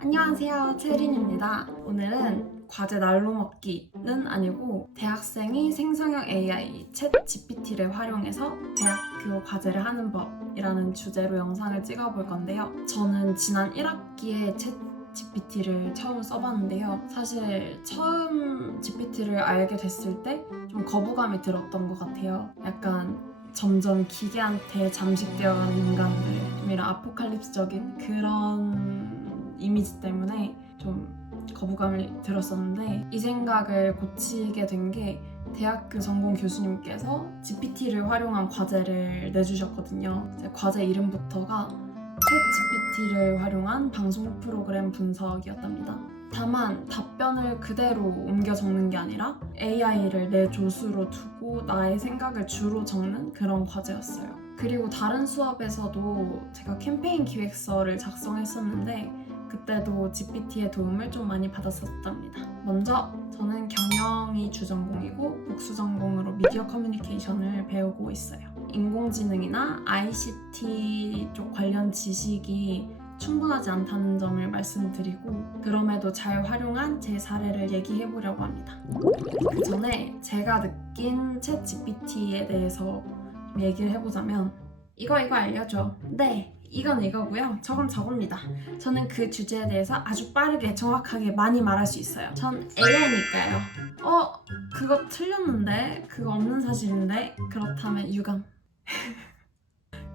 안녕하세요, 채린입니다. 오늘은 과제 날로 먹기는 아니고 대학생이 생성형 AI 챗 GPT를 활용해서 대학교 과제를 하는 법이라는 주제로 영상을 찍어볼 건데요. 저는 지난 1학기에 챗 GPT를 처음 써봤는데요. 사실 처음 GPT를 알게 됐을 때 좀 거부감이 들었던 것 같아요. 약간 점점 기계한테 잠식되어가는 인간들, 좀 이런 아포칼립스적인 그런 이미지 때문에 좀 거부감이 들었었는데, 이 생각을 고치게 된 게 대학교 전공 교수님께서 GPT를 활용한 과제를 내주셨거든요. 제 과제 이름부터가 챗 GPT를 활용한 방송 프로그램 분석이었답니다. 다만 답변을 그대로 옮겨 적는 게 아니라 AI를 내 조수로 두고 나의 생각을 주로 적는 그런 과제였어요. 그리고 다른 수업에서도 제가 캠페인 기획서를 작성했었는데 그때도 GPT의 도움을 좀 많이 받았었답니다. 먼저 저는 경영이 주전공이고 복수전공으로 미디어 커뮤니케이션을 배우고 있어요. 인공지능이나 ICT 쪽 관련 지식이 충분하지 않다는 점을 말씀드리고, 그럼에도 잘 활용한 제 사례를 얘기해보려고 합니다. 그 전에 제가 느낀 챗 GPT에 대해서 좀 얘기를 해보자면, 이거 알려줘. 네, 이건 이거고요. 저건 저겁니다. 저는 그 주제에 대해서 아주 빠르게 정확하게 많이 말할 수 있어요. 전 AI니까요. 그거 틀렸는데? 그거 없는 사실인데? 그렇다면 유감.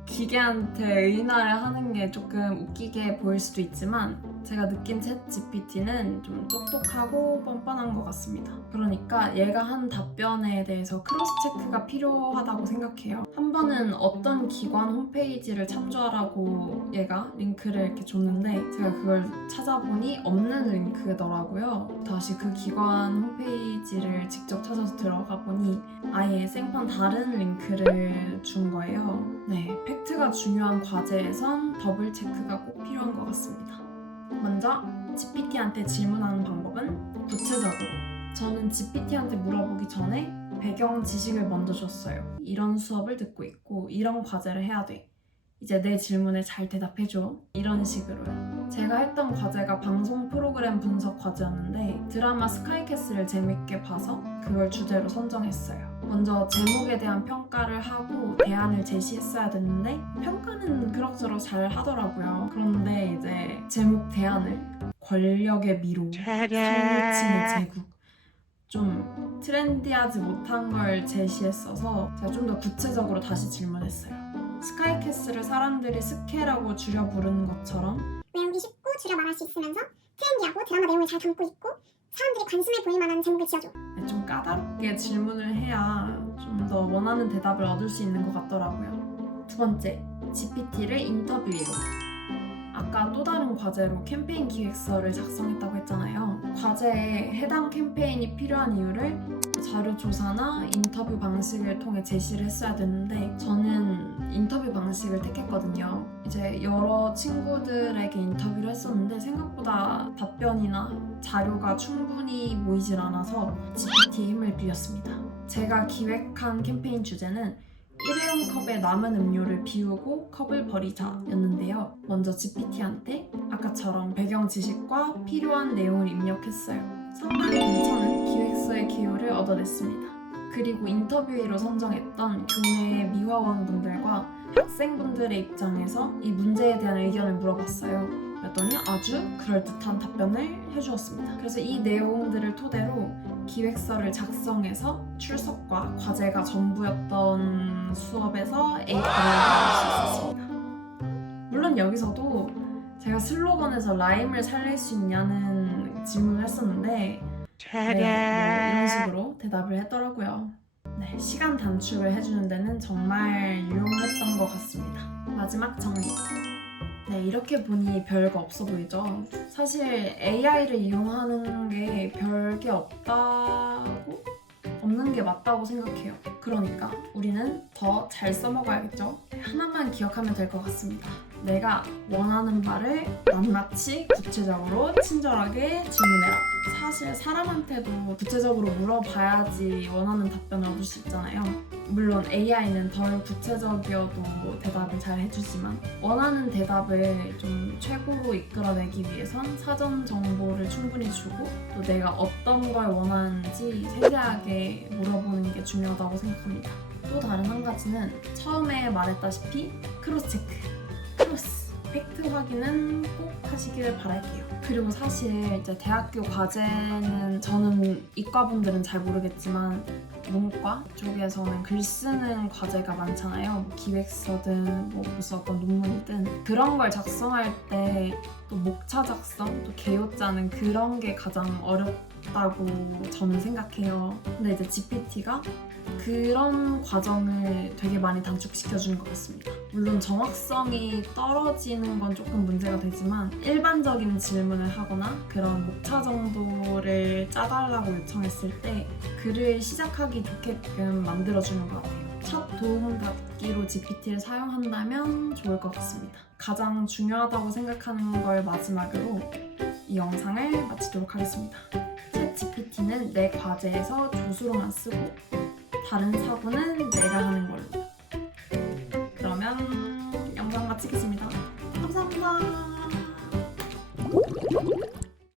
기계한테 의인화를 하는 게 조금 웃기게 보일 수도 있지만 제가 느낀 챗 GPT는 좀 똑똑하고 뻔뻔한 것 같습니다. 그러니까 얘가 한 답변에 대해서 크로스 체크가 필요하다고 생각해요. 한 번은 어떤 기관 홈페이지를 참조하라고 얘가 링크를 이렇게 줬는데 제가 그걸 찾아보니 없는 링크더라고요. 다시 그 기관 홈페이지를 직접 찾아서 들어가 보니 아예 생판 다른 링크를 준 거예요. 네, 팩트가 중요한 과제에선 더블 체크가 꼭 필요한 것 같습니다. 먼저 GPT한테 질문하는 방법은 구체적으로. 저는 GPT한테 물어보기 전에 배경 지식을 먼저 줬어요. 이런 수업을 듣고 있고 이런 과제를 해야 돼. 이제 내 질문에 잘 대답해줘. 이런 식으로요. 제가 했던 과제가 방송 프로그램 분석 과제였는데 드라마 스카이캐슬을 재밌게 봐서 그걸 주제로 선정했어요. 먼저 제목에 대한 평가를 하고 대안을 제시했어야 됐는데 평가는 그럭저럭 잘 하더라고요. 그런데 이제 제목 대안을 권력의 미로, 상류층의 제국, 좀 트렌디하지 못한 걸 제시했어서 제가 좀 더 구체적으로 다시 질문했어요. 스카이캐슬을 사람들이 스케라고 줄여 부르는 것처럼 외우기 쉽고 줄여 말할 수 있으면서 트렌디하고 드라마 내용을 잘 담고 있고 사람들이 관심을 보일 만한 제목을 지어줘. 좀 까다롭게 질문을 해야 좀 더 원하는 대답을 얻을 수 있는 것 같더라고요. 두 번째, GPT를 인터뷰로. 아까 또 다른 과제로 캠페인 기획서를 작성했다고 했잖아요. 과제에 해당 캠페인이 필요한 이유를 자료 조사나 인터뷰 방식을 통해 제시를 했어야 됐는데 저는 인터뷰 방식을 택했거든요. 이제 여러 친구들에게 인터뷰를 했었는데 생각보다 답변이나 자료가 충분히 모이질 않아서 GPT의 힘을 빌렸습니다. 제가 기획한 캠페인 주제는 일회용 컵에 남은 음료를 비우고 컵을 버리자 였는데요. 먼저 GPT한테 아까처럼 배경 지식과 필요한 내용을 입력했어요. 상당히 괜찮은 기획서의 기호를 얻어냈습니다. 그리고 인터뷰로 선정했던 교내 미화원분들과 학생분들의 입장에서 이 문제에 대한 의견을 물어봤어요. 그랬더니 아주 그럴듯한 답변을 해주었습니다. 그래서 이 내용들을 토대로 기획서를 작성해서 출석과 과제가 전부였던 수업에서 A를 받을 수 있었습니다. 물론 여기서도 제가 슬로건에서 라임을 살릴 수 있냐는 질문을 했었는데 이런 식으로 대답을 했더라고요. 네, 시간 단축을 해주는 데는 정말 유용했던 것 같습니다. 마지막 정리. 네, 이렇게 보니 별거 없어 보이죠? 사실 AI를 이용하는 게 별게 없는 게 맞다고 생각해요. 그러니까 우리는 더 잘 써먹어야겠죠? 하나만 기억하면 될 것 같습니다. 내가 원하는 바를 낱낱이 구체적으로 친절하게 질문해라. 사실 사람한테도 구체적으로 물어봐야지 원하는 답변을 얻을 수 있잖아요. 물론 AI는 덜 구체적이어도 대답을 잘 해주지만 원하는 대답을 좀 최고로 이끌어내기 위해선 사전 정보를 충분히 주고 또 내가 어떤 걸 원하는지 세세하게 물어보는 게 중요하다고 생각합니다. 또 다른 한 가지는 처음에 말했다시피 크로스 체크, 팩트 확인은 꼭 하시길 바랄게요. 그리고 사실 이제 대학교 과제는 저는 이과분들은 잘 모르겠지만 문과 쪽에서는 글 쓰는 과제가 많잖아요. 뭐 기획서든 뭐 무슨 어떤 논문이든 그런 걸 작성할 때 또 목차 작성, 또 개요 짜는 그런 게 가장 어렵다고 저는 생각해요. 근데 이제 GPT가 그런 과정을 되게 많이 단축시켜주는 것 같습니다. 물론 정확성이 떨어지는 건 조금 문제가 되지만 일반적인 질문을 하거나 그런 목차 정도를 짜달라고 요청했을 때 글을 시작하기 좋게끔 만들어주는 것 같아요. 첫 도움 받기로 GPT를 사용한다면 좋을 것 같습니다. 가장 중요하다고 생각하는 걸 마지막으로 이 영상을 마치도록 하겠습니다. 챗 GPT는 내 과제에서 조수로만 쓰고 다른 사고는 내가 하는 걸로. 그러면 영상 마치겠습니다. 감사합니다.